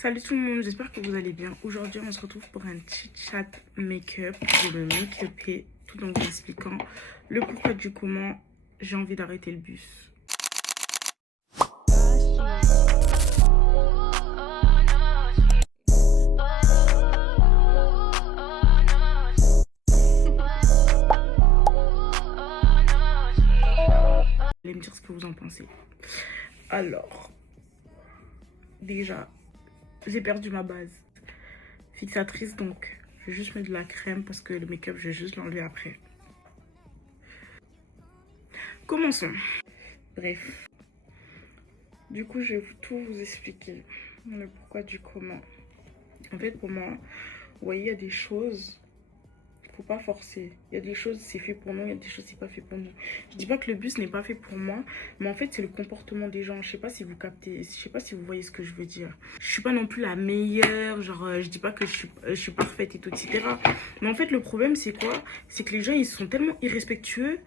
Salut tout le monde, j'espère que vous allez bien. Aujourd'hui, on se retrouve pour un chit chat make-up. Je vais me make-upper tout en vous expliquant le pourquoi du comment j'ai envie d'arrêter le bus. Vous allez me dire ce que vous en pensez. Alors, déjà, j'ai perdu ma base fixatrice, donc je vais juste mettre de la crème parce que le make-up, je vais juste l'enlever après. Commençons. Bref. Du coup, je vais tout vous expliquer. Le pourquoi du comment. En fait, pour moi, vous voyez, il y a des choses, il ne faut pas forcer. Il y a des choses, c'est fait pour nous, il y a des choses, c'est pas fait pour nous. Je dis pas que le bus n'est pas fait pour moi, mais en fait, c'est le comportement des gens. Je sais pas si vous captez, je sais pas si vous voyez ce que je veux dire. Je suis pas non plus la meilleure, genre, je dis pas que je suis parfaite et tout, etc. Mais en fait, le problème, c'est quoi? C'est que les gens, ils sont tellement irrespectueux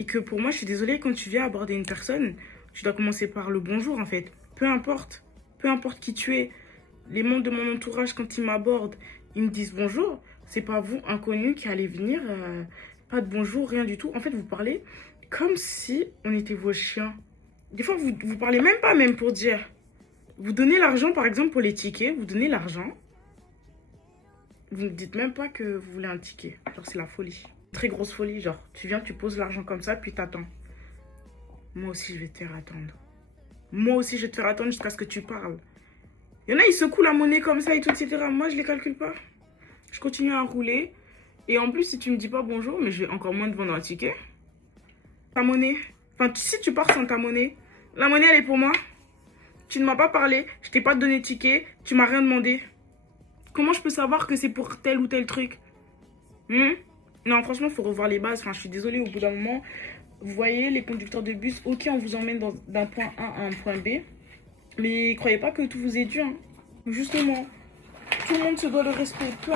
et que pour moi, je suis désolée, quand tu viens aborder une personne, tu dois commencer par le bonjour, en fait. Peu importe qui tu es. Les membres de mon entourage, quand ils m'abordent, ils me disent bonjour. C'est pas vous, inconnu, qui allez venir. Pas de bonjour, rien du tout. En fait, vous parlez comme si on était vos chiens. Des fois, vous parlez même pas, même pour dire. Vous donnez l'argent, par exemple, pour les tickets. Vous donnez l'argent. Vous ne dites même pas que vous voulez un ticket. Genre, c'est la folie. Très grosse folie. Genre, tu viens, tu poses l'argent comme ça, puis t'attends. Moi aussi, je vais te faire attendre. Moi aussi, je vais te faire attendre jusqu'à ce que tu parles. Il y en a, ils secouent la monnaie comme ça et tout, etc. Moi, je les calcule pas. Je continue à rouler. Et en plus, si tu me dis pas bonjour, mais je vais encore moins te vendre un ticket. Ta monnaie. Enfin, si tu pars sans ta monnaie, la monnaie, elle est pour moi. Tu ne m'as pas parlé. Je t'ai pas donné de ticket. Tu m'as rien demandé. Comment je peux savoir que c'est pour tel ou tel truc? Non, franchement, il faut revoir les bases. Enfin, je suis désolée, au bout d'un moment, vous voyez, les conducteurs de bus, ok, on vous emmène d'un point A à un point B. Mais croyez pas que tout vous est dû. Hein. Justement, tout le monde se doit le respect, peu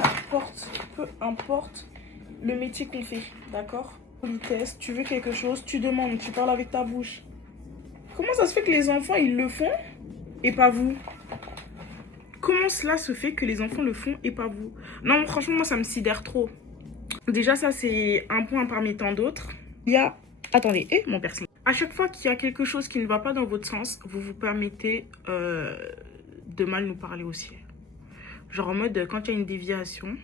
importe le métier qu'on fait, d'accord? Politesse, tu veux quelque chose, tu demandes, tu parles avec ta bouche. Comment ça se fait que les enfants, ils le font et pas vous? Comment cela se fait que les enfants le font et pas vous? Non, franchement, moi, ça me sidère trop. Déjà, ça, c'est un point parmi tant d'autres. Il y a... Attendez, mon personnage. À chaque fois qu'il y a quelque chose qui ne va pas dans votre sens, vous vous permettez de mal nous parler aussi. Genre en mode, quand il y a une déviation,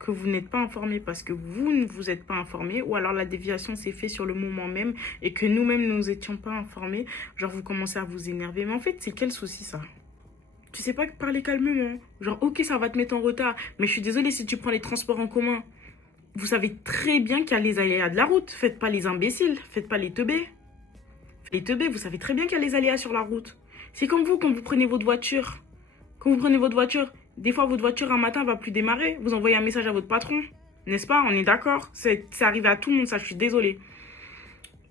que vous n'êtes pas informé parce que vous ne vous êtes pas informé, ou alors la déviation s'est faite sur le moment même et que nous-mêmes, nous n'étions pas informés, genre vous commencez à vous énerver. Mais en fait, c'est quel souci ça? Tu sais pas parler calmement. Genre, ok, ça va te mettre en retard, mais je suis désolée si tu prends les transports en commun. Vous savez très bien qu'il y a les aléas de la route. Faites pas les imbéciles, faites pas les teubés. Les teubés, vous savez très bien qu'il y a les aléas sur la route. C'est comme vous, quand vous prenez votre voiture. Quand vous prenez votre voiture, des fois, votre voiture, un matin, va plus démarrer. Vous envoyez un message à votre patron. N'est-ce pas? On est d'accord? C'est arrivé à tout le monde, ça, je suis désolée.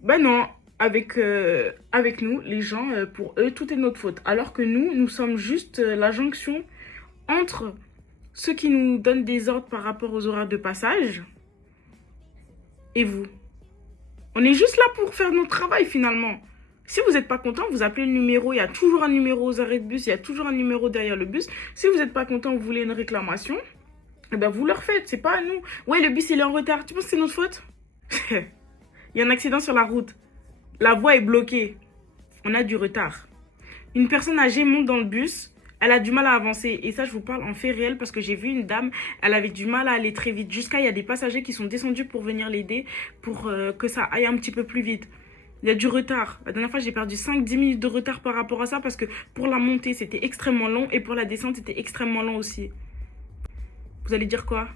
Ben non, avec nous, les gens, pour eux, tout est de notre faute. Alors que nous sommes juste la jonction entre ceux qui nous donnent des ordres par rapport aux horaires de passage et vous. On est juste là pour faire notre travail, finalement. Si vous n'êtes pas content, vous appelez le numéro. Il y a toujours un numéro aux arrêts de bus. Il y a toujours un numéro derrière le bus. Si vous n'êtes pas content, vous voulez une réclamation, eh ben vous le refaites. C'est pas à nous. Ouais, le bus, il est en retard. Tu penses que c'est notre faute? Il y a un accident sur la route. La voie est bloquée. On a du retard. Une personne âgée monte dans le bus. Elle a du mal à avancer. Et ça, je vous parle en fait réel parce que j'ai vu une dame, elle avait du mal à aller très vite. Jusqu'à, il y a des passagers qui sont descendus pour venir l'aider pour que ça aille un petit peu plus vite. Il y a du retard. La dernière fois, j'ai perdu 5-10 minutes de retard par rapport à ça parce que pour la montée, c'était extrêmement long et pour la descente, c'était extrêmement long aussi. Vous allez dire quoi?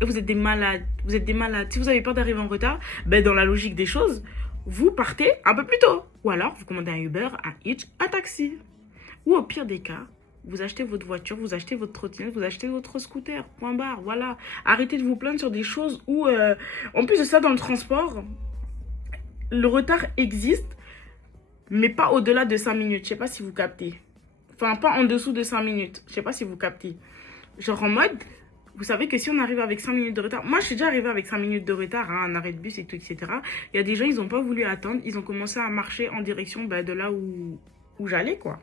Et vous êtes des malades. Vous êtes des malades. Si vous avez peur d'arriver en retard, ben dans la logique des choses, vous partez un peu plus tôt. Ou alors, vous commandez un Uber, un Hitch, un taxi. Ou au pire des cas, vous achetez votre voiture, vous achetez votre trottinette, vous achetez votre scooter, point barre, voilà. Arrêtez de vous plaindre sur des choses où, en plus de ça, dans le transport, le retard existe, mais pas au-delà de 5 minutes. Je sais pas si vous captez. Enfin, pas en dessous de 5 minutes. Je sais pas si vous captez. Genre en mode, vous savez que si on arrive avec 5 minutes de retard... Moi, je suis déjà arrivée avec 5 minutes de retard, hein, un arrêt de bus et tout, etc. Il y a des gens, ils n'ont pas voulu attendre. Ils ont commencé à marcher en direction de là où j'allais, quoi.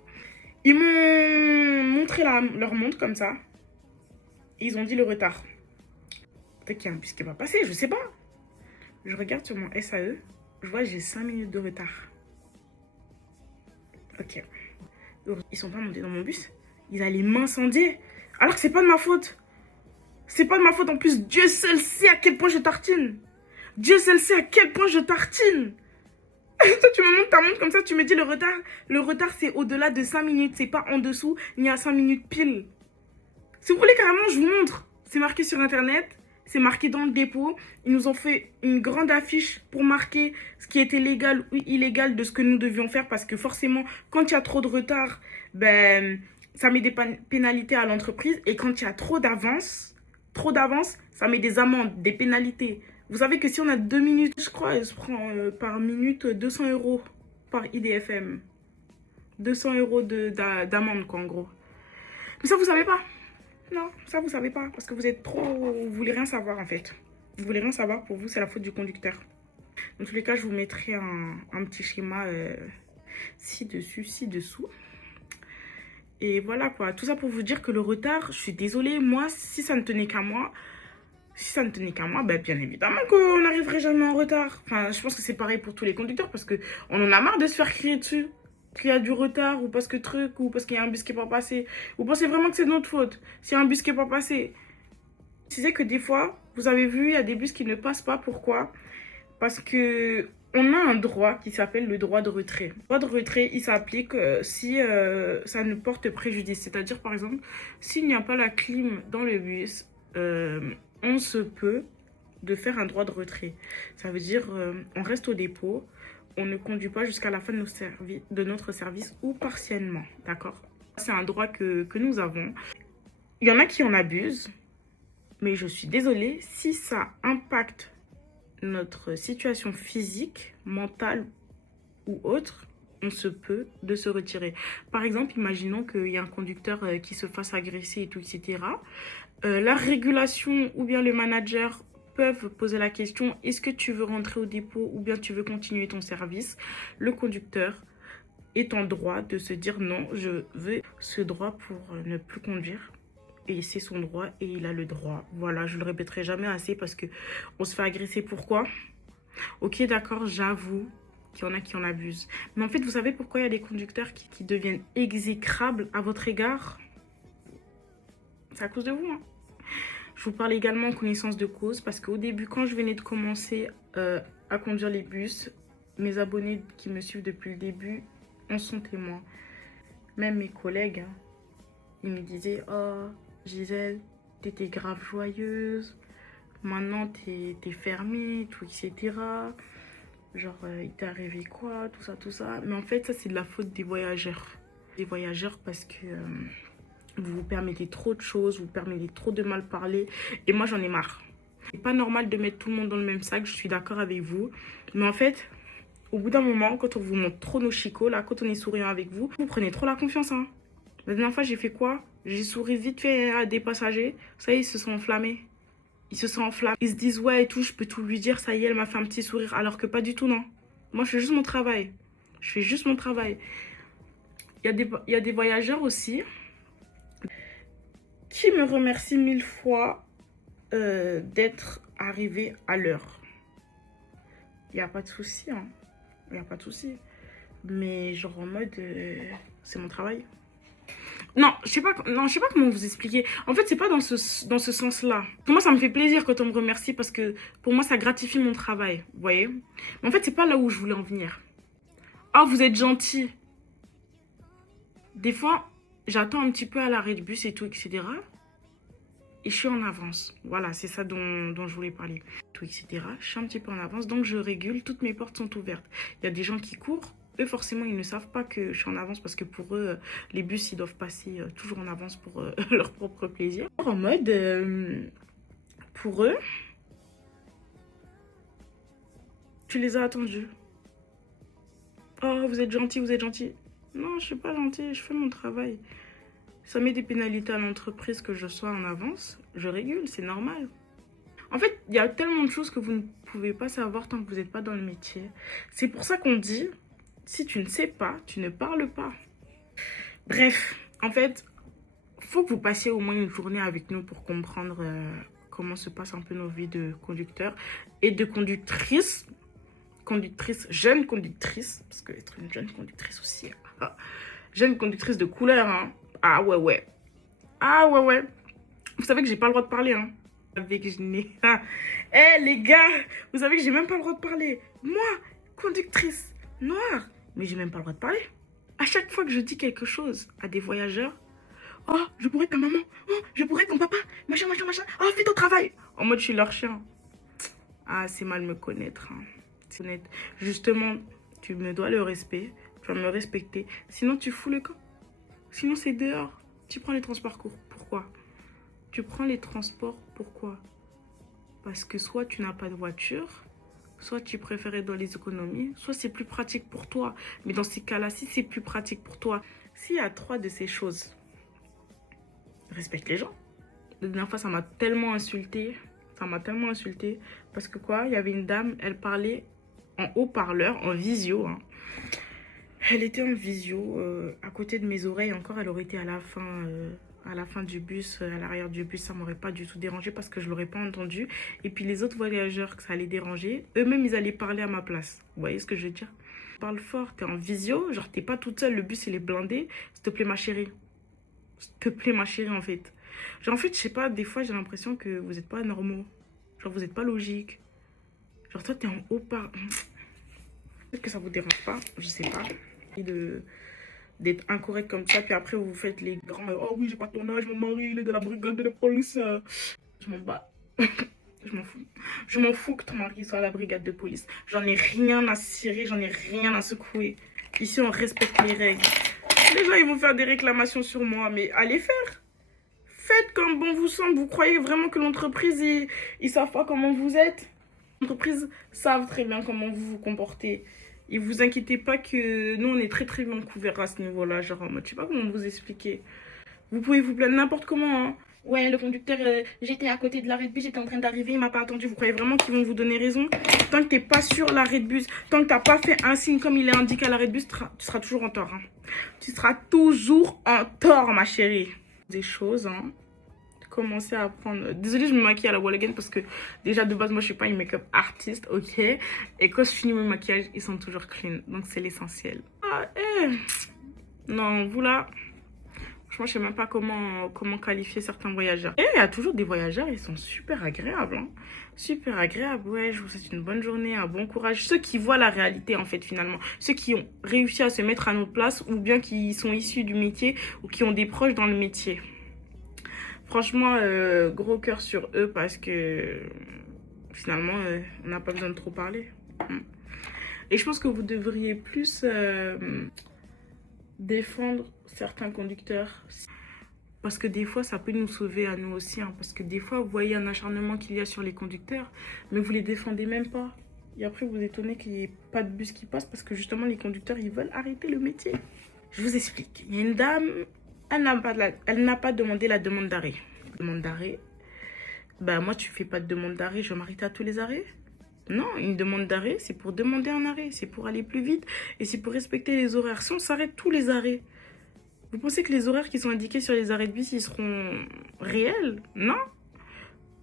Ils m'ont montré leur montre comme ça. Et ils ont dit le retard. Peut-être qu'il y a un bus qui va passer, je sais pas. Je regarde sur mon SAE, je vois j'ai 5 minutes de retard. Ok. Donc, ils sont pas montés dans mon bus. Ils allaient m'incendier. Alors que c'est pas de ma faute. C'est pas de ma faute. En plus, Dieu seul sait à quel point je tartine. Dieu seul sait à quel point je tartine. Toi, tu me montres ta montre comme ça, tu me dis le retard. Le retard, c'est au-delà de 5 minutes. C'est pas en dessous, ni à 5 minutes pile. Si vous voulez carrément, je vous montre. C'est marqué sur Internet. C'est marqué dans le dépôt. Ils nous ont fait une grande affiche pour marquer ce qui était légal ou illégal de ce que nous devions faire. Parce que forcément, quand il y a trop de retard, ben, ça met des pénalités à l'entreprise. Et quand il y a trop d'avance, ça met des amendes, des pénalités. Vous savez que si on a 2 minutes, je crois, elle se prend par minute 200 € par IDFM. 200 € d'amende, quoi, en gros. Mais ça, vous savez pas. Non, ça, vous savez pas. Parce que vous êtes trop... Vous voulez rien savoir, en fait. Vous voulez rien savoir. Pour vous, c'est la faute du conducteur. Dans tous les cas, je vous mettrai un petit schéma ci-dessus, ci-dessous. Et voilà, quoi. Tout ça pour vous dire que le retard, je suis désolée. Moi, si ça ne tenait qu'à moi... ben, bien évidemment qu'on n'arriverait jamais en retard. Enfin, je pense que c'est pareil pour tous les conducteurs parce qu'on en a marre de se faire crier dessus. Qu'il y a du retard ou parce que truc ou parce qu'il y a un bus qui n'est pas passé. Vous pensez vraiment que c'est de notre faute s'il y a un bus qui n'est pas passé? Je disais que des fois, vous avez vu, il y a des bus qui ne passent pas. Pourquoi? Parce que on a un droit qui s'appelle le droit de retrait. Le droit de retrait, il s'applique si ça ne porte préjudice. C'est-à-dire, par exemple, s'il n'y a pas la clim dans le bus, on se peut de faire un droit de retrait. Ça veut dire on reste au dépôt, on ne conduit pas jusqu'à la fin de notre service ou partiellement, d'accord? C'est un droit que nous avons. Il y en a qui en abusent, mais je suis désolée, si ça impacte notre situation physique, mentale ou autre, on se peut de se retirer. Par exemple, imaginons qu'il y a un conducteur qui se fasse agresser et tout, etc. La régulation ou bien le manager peuvent poser la question, est-ce que tu veux rentrer au dépôt ou bien tu veux continuer ton service? Le conducteur est en droit de se dire non, je veux ce droit pour ne plus conduire. Et c'est son droit et il a le droit. Voilà, je le répéterai jamais assez parce que on se fait agresser. Pourquoi? Ok, d'accord, j'avoue qu'il y en a qui en abusent. Mais en fait, vous savez pourquoi il y a des conducteurs qui deviennent exécrables à votre égard? C'est à cause de vous, hein. Je vous parle également en connaissance de cause parce qu'au début, quand je venais de commencer à conduire les bus, mes abonnés qui me suivent depuis le début en sont témoins. Même mes collègues, hein, ils me disaient « Oh, Gisèle, t'étais grave joyeuse, maintenant t'es fermée, tout, etc. » Genre, il t'est arrivé quoi, tout ça, tout ça. Mais en fait, ça, c'est de la faute des voyageurs. Des voyageurs parce que... vous vous permettez trop de choses, vous permettez trop de mal parler. Et moi, j'en ai marre. C'est pas normal de mettre tout le monde dans le même sac, je suis d'accord avec vous. Mais en fait, au bout d'un moment, quand on vous montre trop nos chicots, là, quand on est souriant avec vous, vous prenez trop la confiance, hein. La dernière fois, j'ai fait quoi? J'ai souri vite fait à des passagers. Ça y est, ils se sont enflammés. Ils se sont enflammés. Ils se disent, ouais et tout, je peux tout lui dire. Ça y est, elle m'a fait un petit sourire. Alors que pas du tout, non. Moi, je fais juste mon travail. Je fais juste mon travail. Il y a des voyageurs aussi qui me remercie 1000 fois d'être arrivé à l'heure. Il n'y a pas de souci, hein. Il n'y a pas de souci. Mais genre en mode, c'est mon travail. Non, je sais pas comment vous expliquer. En fait, c'est pas dans ce sens-là. Pour moi, ça me fait plaisir quand on me remercie parce que pour moi, ça gratifie mon travail. Vous voyez? Mais en fait, c'est pas là où je voulais en venir. Ah, vous êtes gentil. Des fois, j'attends un petit peu à l'arrêt de bus et tout, etc. Et je suis en avance. Voilà, c'est ça dont je voulais parler. Tout, etc. Je suis un petit peu en avance, donc je régule. Toutes mes portes sont ouvertes. Il y a des gens qui courent. Eux, forcément, ils ne savent pas que je suis en avance parce que pour eux, les bus, ils doivent passer toujours en avance pour leur propre plaisir. En mode, pour eux, tu les as attendus. Oh, vous êtes gentil, vous êtes gentil. Non, je suis pas gentille, je fais mon travail. Ça met des pénalités à l'entreprise que je sois en avance. Je régule, c'est normal. En fait, il y a tellement de choses que vous ne pouvez pas savoir tant que vous n'êtes pas dans le métier. C'est pour ça qu'on dit, si tu ne sais pas, tu ne parles pas. Bref, en fait, faut que vous passiez au moins une journée avec nous pour comprendre comment se passent un peu nos vies de conducteurs et de conductrices. Jeune conductrice, parce que être une jeune conductrice aussi. Jeune conductrice de couleur, hein. Ah ouais, ouais. Ah ouais, ouais. Vous savez que j'ai pas le droit de parler, hein. Avec je n'ai. Eh les gars, vous savez que j'ai même pas le droit de parler. Moi, conductrice noire, mais j'ai même pas le droit de parler. À chaque fois que je dis quelque chose à des voyageurs, oh, je pourrais être ta maman, oh, je pourrais être ton papa, machin, machin, machin, oh, fais ton travail. En mode, je suis leur chien. Ah, c'est mal me connaître, hein. C'est honnête. Justement, tu me dois le respect, tu vas me respecter. Sinon, tu fous le camp. Sinon, c'est dehors. Tu prends les transports courts. Pourquoi? Tu prends les transports, pourquoi? Parce que soit tu n'as pas de voiture, soit tu préfères être dans les économies, soit c'est plus pratique pour toi. Mais dans ces cas-là, si c'est plus pratique pour toi, s'il y a 3 de ces choses, respecte les gens. La dernière fois, ça m'a tellement insultée. Ça m'a tellement insultée. Parce que quoi, il y avait une dame, elle parlait en haut-parleur, en visio. Hein. Elle était en visio, à côté de mes oreilles. Encore, elle aurait été à la fin du bus, à l'arrière du bus. Ça m'aurait pas du tout dérangé parce que je l'aurais pas entendu. Et puis les autres voyageurs que ça allait déranger, eux-mêmes, ils allaient parler à ma place. Vous voyez ce que je veux dire? Parle fort, t'es en visio, genre t'es pas toute seule, le bus il est blindé. S'il te plaît, ma chérie. S'il te plaît, ma chérie, en fait. Genre, en fait, je sais pas, des fois, j'ai l'impression que vous êtes pas normaux. Genre, vous êtes pas logique. Genre, toi, t'es en haut par... Peut-être que ça vous dérange pas, je sais pas. D'être incorrect comme ça, puis après, vous faites les grands... Oh oui, j'ai pas ton âge, mon mari, il est de la brigade de la police. Je m'en bats. Je m'en fous. Je m'en fous que ton mari soit à la brigade de police. J'en ai rien à cirer, j'en ai rien à secouer. Ici, on respecte les règles. Les gens, ils vont faire des réclamations sur moi, mais allez faire. Faites comme bon vous semble. Vous croyez vraiment que l'entreprise, ils savent pas comment vous êtes? L'entreprise savent très bien comment vous vous comportez. Et vous inquiétez pas que nous, on est très très bien couverts à ce niveau-là. Genre, en mode, je sais pas comment vous expliquer. Vous pouvez vous plaindre n'importe comment, hein. Ouais, le conducteur, j'étais à côté de l'arrêt de bus, j'étais en train d'arriver, il m'a pas attendu. Vous croyez vraiment qu'ils vont vous donner raison? Tant que t'es pas sur l'arrêt de bus, tant que t'as pas fait un signe comme il est indiqué à l'arrêt de bus, tu seras toujours en tort. Hein. Tu seras toujours en tort, ma chérie. Des choses, hein. Commencer à apprendre. Désolée, je me maquille à la wall again parce que déjà de base, moi je suis pas une make-up artiste, ok? Et quand je finis mon maquillage, ils sont toujours clean. Donc c'est l'essentiel. Ah, non, vous là. Franchement, je sais même pas comment qualifier certains voyageurs. Et il y a toujours des voyageurs, ils sont super agréables. Hein. Super agréables. Ouais, je vous souhaite une bonne journée, un bon courage. Ceux qui voient la réalité, en fait, finalement. Ceux qui ont réussi à se mettre à notre place ou bien qui sont issus du métier ou qui ont des proches dans le métier. Franchement, gros cœur sur eux parce que finalement, on n'a pas besoin de trop parler. Et je pense que vous devriez plus défendre certains conducteurs. Parce que des fois, ça peut nous sauver à nous aussi. Hein, parce que des fois, vous voyez un acharnement qu'il y a sur les conducteurs, mais vous les défendez même pas. Et après, vous étonnez qu'il n'y ait pas de bus qui passe parce que justement, les conducteurs, ils veulent arrêter le métier. Je vous explique. Il y a une dame, elle n'a pas demandé la demande d'arrêt. Demande d'arrêt. Bah, moi, tu fais pas de demande d'arrêt, je vais m'arrêter à tous les arrêts. Non, une demande d'arrêt, c'est pour demander un arrêt. C'est pour aller plus vite et c'est pour respecter les horaires. Si on s'arrête tous les arrêts, vous pensez que les horaires qui sont indiqués sur les arrêts de bus, ils seront réels? Non.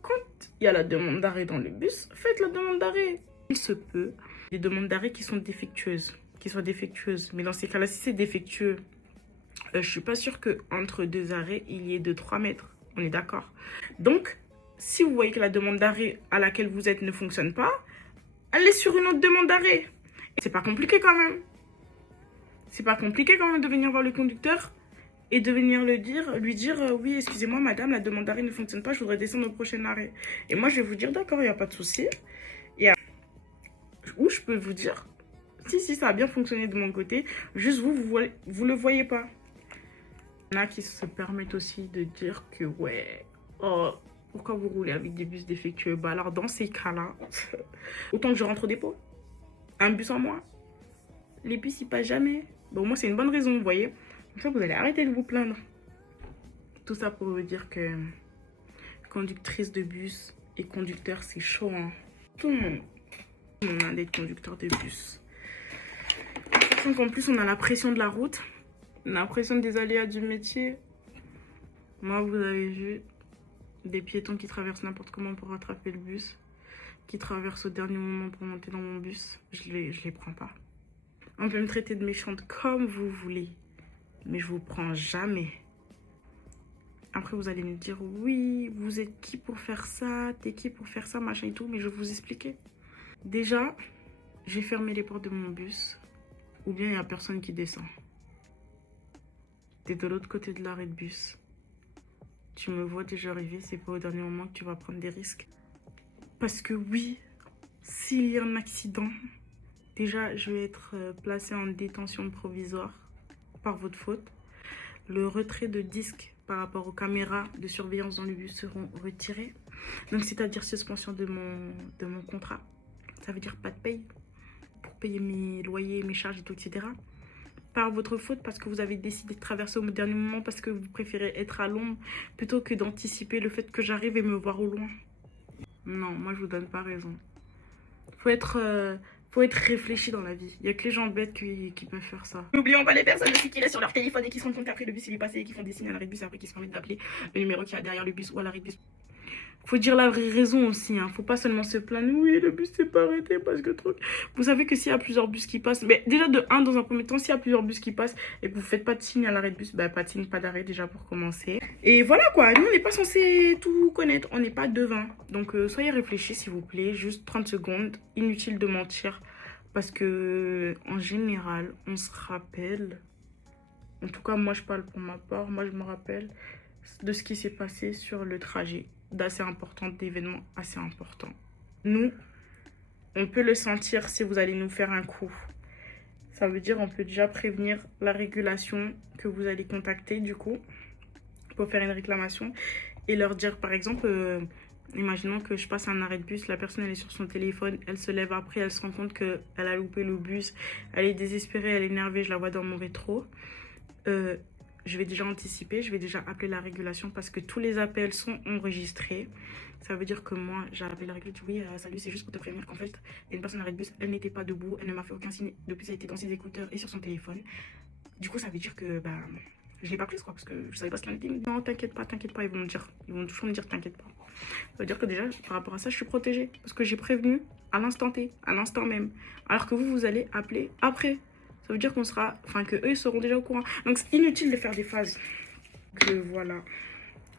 Quand il y a la demande d'arrêt dans le bus, faites la demande d'arrêt. Il se peut des demandes d'arrêt qui sont défectueuses. Mais dans ces cas-là, si c'est défectueux, je suis pas sûre qu'entre 2 arrêts, il y ait de 3 mètres. On est d'accord. Donc, si vous voyez que la demande d'arrêt à laquelle vous êtes ne fonctionne pas, allez sur une autre demande d'arrêt. C'est pas compliqué quand même. C'est pas compliqué quand même de venir voir le conducteur et de venir lui dire oui, excusez-moi madame, la demande d'arrêt ne fonctionne pas, je voudrais descendre au prochain arrêt. Et moi je vais vous dire d'accord, il n'y a pas de souci. Ou je peux vous dire si ça a bien fonctionné de mon côté, juste vous le voyez pas. Il y en a qui se permettent aussi de dire que ouais, oh, pourquoi vous roulez avec des bus défectueux? Bah alors dans ces cas-là, autant que je rentre au dépôt, un bus en moins. Les bus ils passent jamais. Bon, moi c'est une bonne raison, vous voyez. Comme ça vous allez arrêter de vous plaindre. Tout ça pour vous dire que conductrice de bus et conducteur c'est chaud. Hein. Tout le monde a des conducteurs de bus. Sachant qu'en plus on a la pression de la route. L'impression des aléas du métier. Moi, vous avez vu des piétons qui traversent n'importe comment pour rattraper le bus, qui traversent au dernier moment pour monter dans mon bus. Je les prends pas. On peut me traiter de méchante comme vous voulez, mais je vous prends jamais. Après, vous allez me dire, oui, vous êtes qui pour faire ça, t'es qui pour faire ça, machin et tout, mais je vais vous expliquer. Déjà, j'ai fermé les portes de mon bus, ou bien il n'y a personne qui descend. T'es de l'autre côté de l'arrêt de bus. Tu me vois déjà arriver, c'est pas au dernier moment que tu vas prendre des risques. Parce que oui, s'il y a un accident, déjà, je vais être placée en détention provisoire par votre faute. Le retrait de disques par rapport aux caméras de surveillance dans le bus seront retirés. Donc, c'est-à-dire suspension de mon contrat. Ça veut dire pas de paye pour payer mes loyers, mes charges et tout, etc. Par votre faute, parce que vous avez décidé de traverser au dernier moment, parce que vous préférez être à l'ombre plutôt que d'anticiper le fait que j'arrive et me voir au loin. Non, moi je vous donne pas raison. Faut être réfléchi dans la vie. Il y a que les gens bêtes qui peuvent faire ça. N'oublions pas les personnes aussi qui restent sur leur téléphone et qui se rendent compte qu'après le bus il est passé et qui font des signes à l'arrêt de bus et après qui se permettent d'appeler le numéro qu'il y a derrière le bus ou à l'arrêt de bus. Faut dire la vraie raison aussi, hein. Faut pas seulement se plaindre, oui, le bus s'est pas arrêté parce que truc. Vous savez que s'il y a plusieurs bus qui passent, mais déjà de 1 dans un premier temps, s'il y a plusieurs bus qui passent et que vous faites pas de signe à l'arrêt de bus, bah pas de signe, pas d'arrêt déjà pour commencer. Et voilà quoi, nous on n'est pas censé tout connaître, on n'est pas devin. Donc soyez réfléchis s'il vous plaît, juste 30 secondes, inutile de mentir. Parce que en général, on se rappelle, en tout cas moi je parle pour ma part, moi je me rappelle de ce qui s'est passé sur le trajet d'assez important, d'événements assez importants. Nous, on peut le sentir si vous allez nous faire un coup. Ça veut dire on peut déjà prévenir la régulation que vous allez contacter du coup pour faire une réclamation et leur dire par exemple, imaginons que je passe un arrêt de bus, la personne elle est sur son téléphone, elle se lève après, elle se rend compte qu'elle a loupé le bus, elle est désespérée, elle est énervée, je la vois dans mon rétro. Je vais déjà anticiper, je vais déjà appeler la régulation parce que tous les appels sont enregistrés. Ça veut dire que moi, j'ai appelé la régulation, oui, salut, c'est juste pour te prévenir qu'en fait, il y a une personne à l'arrêt de bus, elle n'était pas debout, elle ne m'a fait aucun signe, depuis elle était dans ses écouteurs et sur son téléphone. Du coup, ça veut dire que, je l'ai pas prise quoi, parce que je savais pas ce qu'elle était. Non, t'inquiète pas, ils vont me dire, ils vont toujours me dire, t'inquiète pas. Ça veut dire que déjà, par rapport à ça, je suis protégée parce que j'ai prévenu à l'instant T, à l'instant même. Alors que vous allez appeler après. Ça veut dire qu'on sera, que eux ils seront déjà au courant. Donc c'est inutile de faire des phases. Donc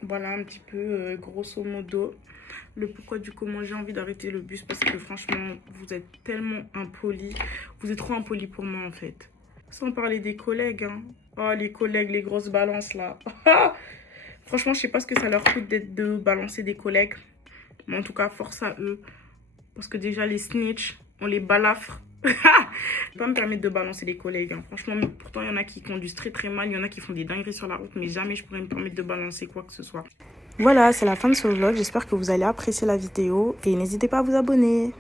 voilà un petit peu grosso modo le pourquoi du comment j'ai envie d'arrêter le bus parce que franchement vous êtes tellement impoli, vous êtes trop impoli pour moi en fait. Sans parler des collègues, hein. Oh les collègues, les grosses balances là. Franchement je sais pas ce que ça leur coûte de balancer des collègues, mais en tout cas force à eux parce que déjà les snitch on les balafre. Je ne peux pas me permettre de balancer les collègues, hein. Franchement, pourtant il y en a qui conduisent très très mal, il y en a qui font des dingueries sur la route, mais jamais je pourrais me permettre de balancer quoi que ce soit. Voilà, c'est la fin de ce vlog, j'espère que vous allez apprécier la vidéo et n'hésitez pas à vous abonner.